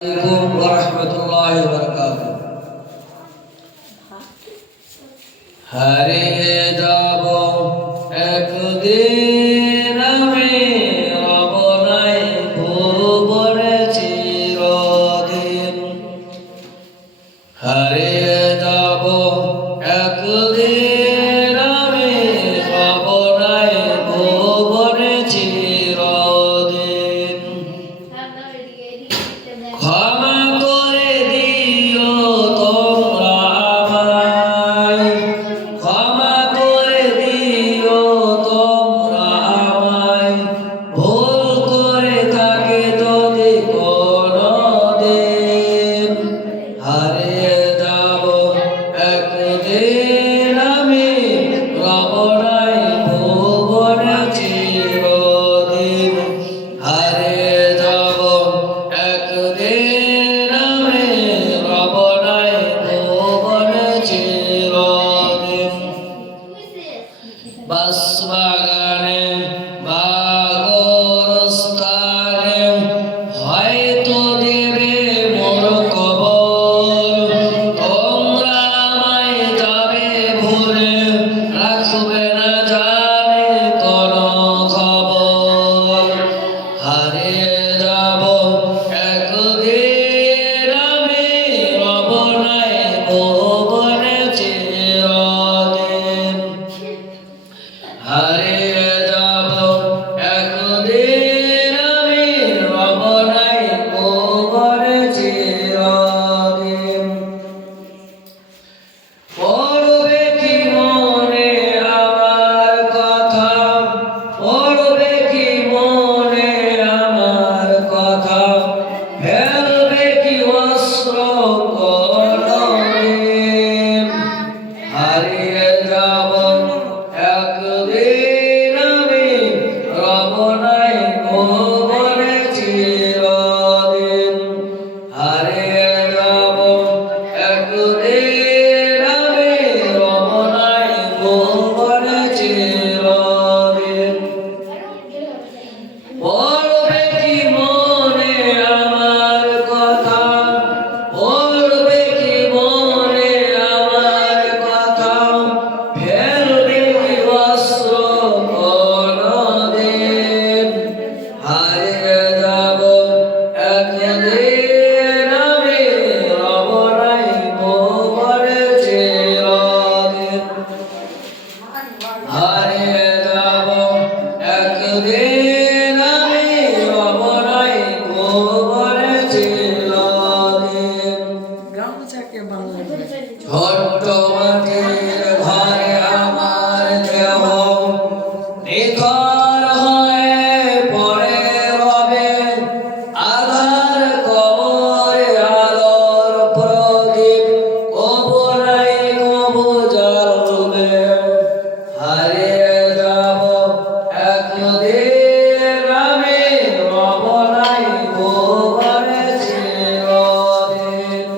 আলাইকুম ওয়া রাহমাতুল্লাহি ওয়া বারাকাতুহু। হারিয়ে যাব একদিন আমি, রব নাই ভুবনে চিরদিন। হারিয়ে যাব একদিন আমি, রব নাই ভুবনে চিরদিন। ক্ষমা করে দিও তোমরা আমায়, ক্ষমা করে দিও তোমরা আমায়, ভুল করে থাকে যদি কোনদিন। হারিয়ে যাব একদিন আমি, রব নাই ভুবনে চিরদিন। হারিয়ে যাব একদিন আমি, রব নাই ভুবনে চিরদিন। বাঁশবাগানে বা গোরস্থানে হয়তো দেবে মোর কবর, তোমরা আমায় যাবে ভুলে, রাখবে না জানে কোনো খবর। হারিয়ে যাব একদিন আমি, রব নাই ভুবনে চিরদিন। হারিয়ে যাব একদিন আমি, রব নাই ভুবনে চিরদিন। পড়বে কি মনে আমার কথা, পড়বে কি মনে আমার কথা, ফেলবে কি অস্ত্র কোনদিন। হারিয়ে যাব একদিন আমি, রব নাই ভুবনে চিরদিন। হারিয়ে যাব একদিন আমি, রব নাই ভুবনে চিরদিন। পড়বে কি মনে আমার কথা, পড়বে কি মনে আমার কথা, ফেলবে কি অস্ত্র কোনদিন। হারিয়ে যাব একদিন আমি, রব নাই ভুবনে চিরদিন। হারিয়ে যাব একদিন আমি, রব নাই ভুবনে চিরদিন। ছোট্ট মাটির ঘরে আমার দেহ নিথর হয়ে পড়ে রবে, আধার কবরে আলোর প্রদীপ কবু নাই কবু জ্বলবে। হারিয়ে যাব একদিন আমি, রব নাই ভুবনে চিরদিন।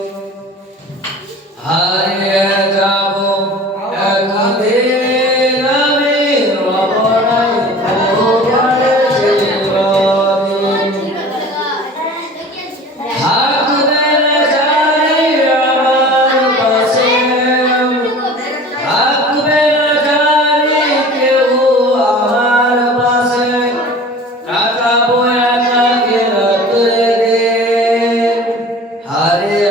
হারিয়ে যাব একদিন আমি, রব নাই ভুবনে চিরদিন। থাকবে না জানি আমার পাশে, থাকবে না জানি কেউ আমার পাশে, কাটাবো একাকী রাত্রি দিন। হারিয়ে